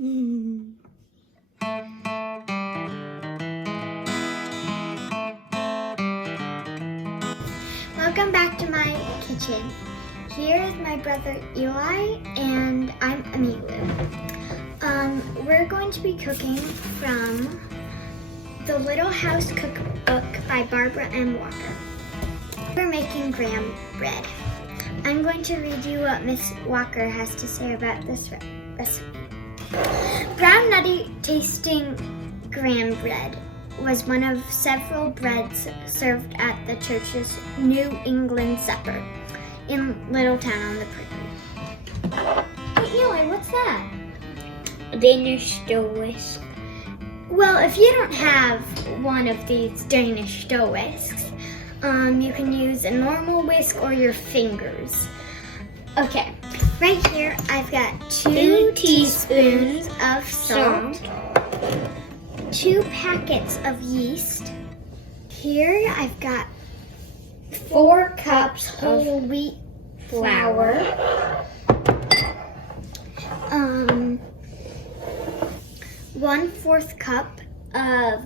Mm. Welcome back to my kitchen. Here is my brother Eli and I'm Amilu. We're going to be cooking from the Little House Cookbook by Barbara M. Walker. We're making graham bread. I'm going to read you what Miss Walker has to say about this recipe. Brown nutty tasting graham bread was one of several breads served at the church's New England supper in Littletown on the Prairie. Hey Eli, what's that? A Danish dough whisk. Well, if you don't have one of these Danish dough whisks, you can use a normal whisk or your fingers. Okay, right here I've got 2 teaspoons of salt, 2 packets of yeast. Here I've got 4 cups whole wheat flour, 1/4 cup of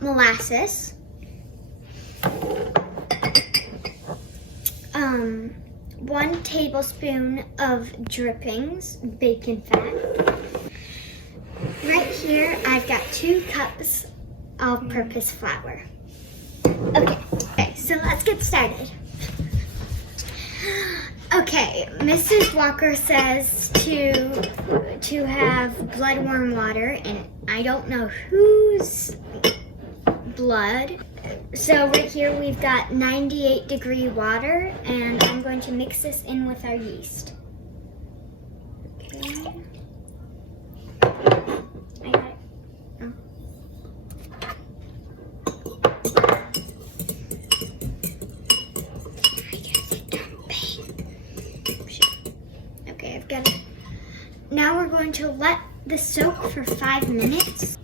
molasses, 1 tablespoon of drippings, bacon fat. Right here, I've got 2 cups all-purpose flour. Okay, so let's get started. Okay, Mrs. Walker says to have blood warm water, and I don't know whose blood. So right here we've got 98-degree water, and I'm going to mix this in with our yeast. Okay. I got it. Oh. Okay, I've got it. Now we're going to let this soak for 5 minutes.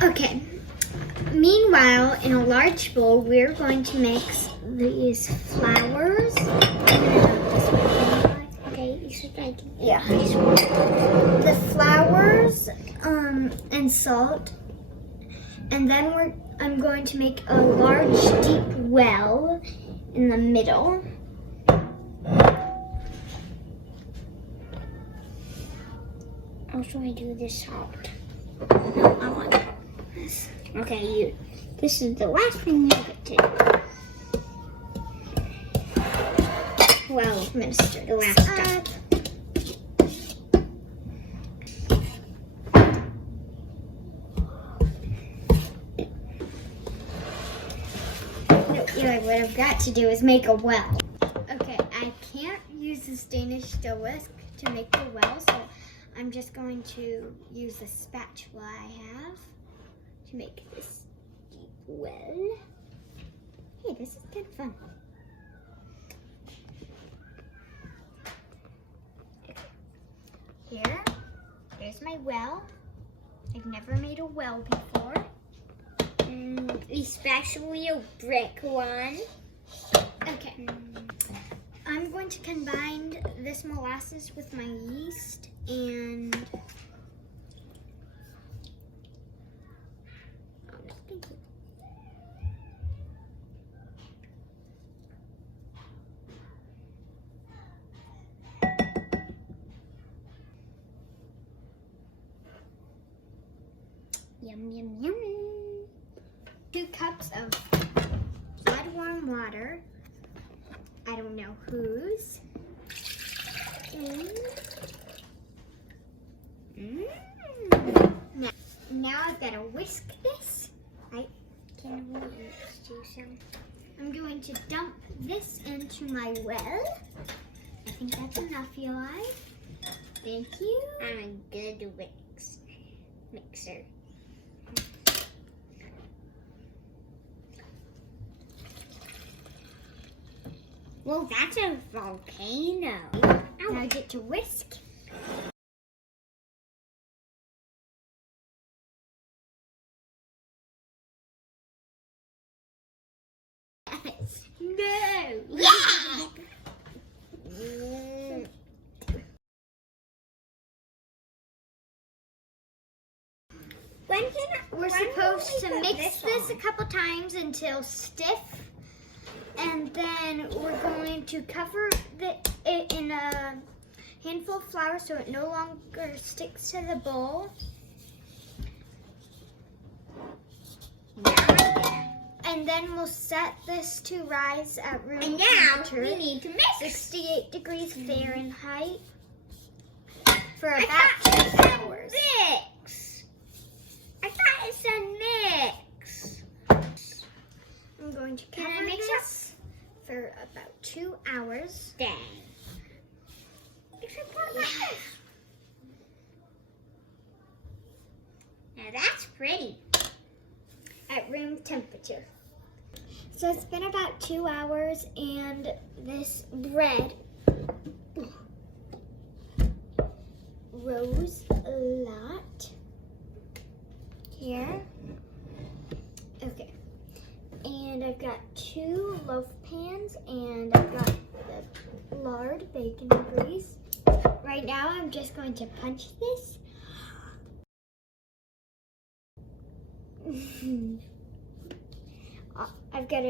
Okay. Meanwhile, in a large bowl, we're going to mix these flours. Okay, you should like it. Yeah. The flours and salt, and then I'm going to make a large, deep well in the middle. How should I do the salt? No, I want this. Okay, this is the last thing you get to do. Well, I'm going to stir The last step. What I've got to do is make a well. Okay, I can't use this Danish dough whisk to make the well, so I'm just going to use the spatula I have to make this deep well. Hey, this is kind of fun. Here's my well. I've never made a well before. Especially a brick one. Okay. I'm going to combine this molasses with my yeast and thank you. Yum, yum, yum. 2 cups of blood warm water. I don't know whose. Now I've got to whisk this. Can we do some? I'm going to dump this into my well. I think that's enough, Eli. Thank you. I'm a good mixer. Well, that's a volcano. Now I get to whisk. No! Yeah! We're supposed to mix this a couple times until stiff, and then we're going to cover it in a handful of flour so it no longer sticks to the bowl. And then we'll set this to rise at room temperature. We need to mix. 68 degrees Fahrenheit for about 2 hours. Mix. I thought it said mix. I'm going to Can I cover mix this for about 2 hours. Dang. Except for this. Now that's pretty. At room temperature. So it's been about 2 hours, and this bread rose a lot here. Okay, and I've got 2 loaf pans, and I've got the lard, bacon, and grease. Right now I'm just going to punch this. I've got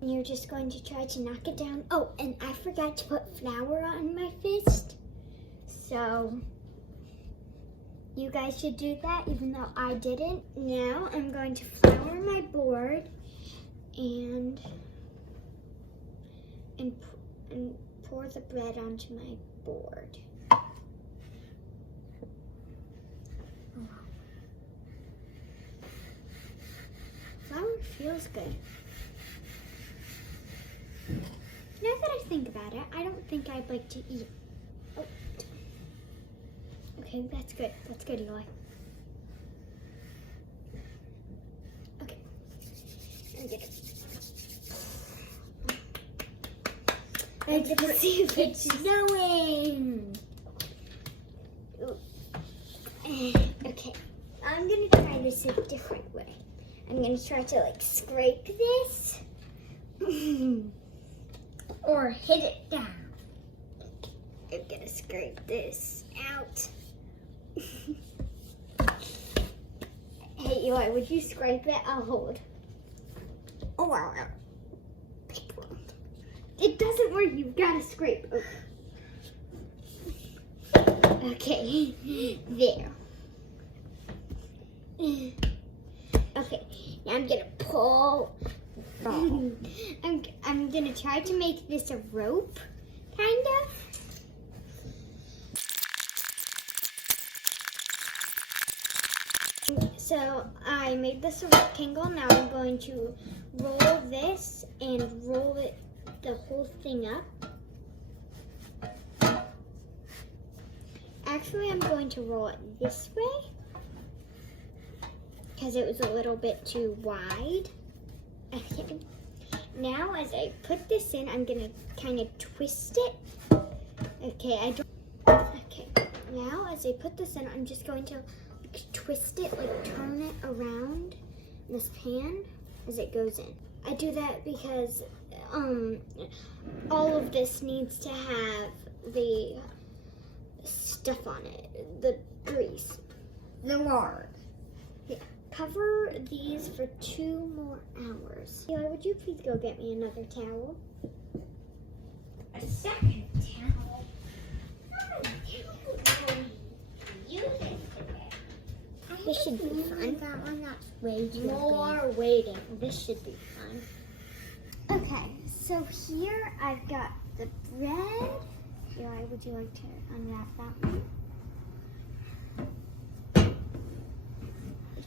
you're just going to try to knock it down. Oh, and I forgot to put flour on my fist. So you guys should do that, even though I didn't. Now I'm going to flour my board and pour the bread onto my board. Flour feels good. Now that I think about it, I don't think I'd like to eat. Oh. Okay, that's good. That's good, Eli. Okay. I'm gonna see if it's snowing. Okay, I'm gonna try this a different way. I'm gonna try to like scrape this or hit it down. I'm gonna scrape this out. Hey Eli, would you scrape it? I'll hold. Oh wow. It doesn't work, you've gotta scrape. Okay, there. Okay, now I'm gonna pull. I'm gonna try to make this a rope, kind of. So I made this a rectangle. Now I'm going to roll this and roll it, the whole thing up. Actually, I'm going to roll it this way, because it was a little bit too wide. Okay. Now as I put this in, I'm gonna kind of twist it. Okay, Okay, now as I put this in, I'm just going to twist it, like turn it around in this pan as it goes in. I do that because all of this needs to have the stuff on it, the grease, the lard. Yeah. Cover these for 2 more hours. Eli, would you please go get me another towel? A second towel. This should be fun. That one, that's way too More waiting. This should be fun. Okay, so here I've got the bread. Eli, would you like to unwrap that one?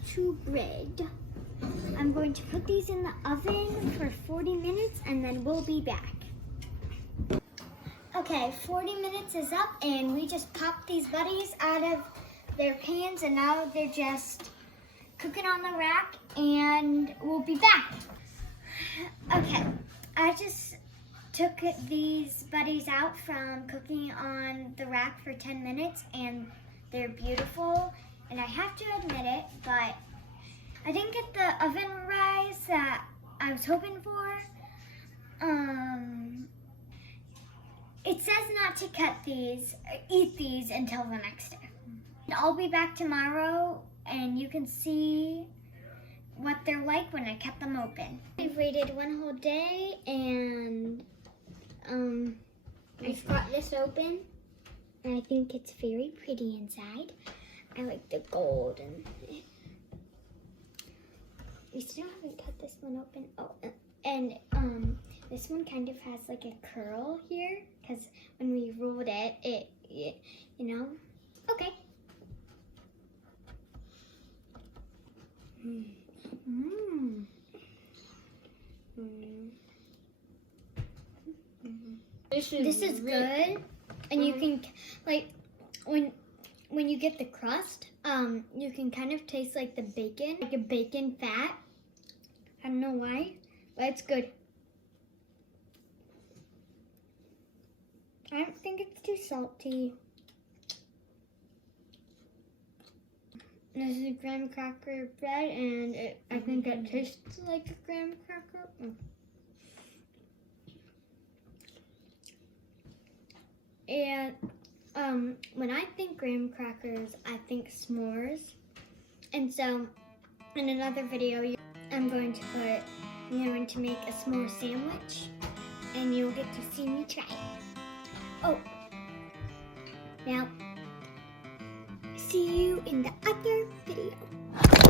2 bread. I'm going to put these in the oven for 40 minutes and then we'll be back. Okay, 40 minutes is up and we just popped these buddies out of their pans and now they're just cooking on the rack and we'll be back. Okay, I just took these buddies out from cooking on the rack for 10 minutes and they're beautiful. And I have to admit it, but I didn't get the oven rise that I was hoping for. It says not to eat these until the next day. I'll be back tomorrow and you can see what they're like when I kept them open. We've waited one whole day and I've got this open and I think it's very pretty inside. I like the gold and we still haven't cut this one open. Oh, and this one kind of has like a curl here because when we rolled it, it you know. Okay. This is good, and you can like when you get the crust, you can kind of taste like the bacon, like a bacon fat. I don't know why, but it's good. I don't think it's too salty. This is graham cracker bread, and I think it tastes like a graham cracker. And when I think graham crackers, I think s'mores. And so, in another video, I'm going to make a s'more sandwich, and you'll get to see me try it. Oh, now, see you in the other video.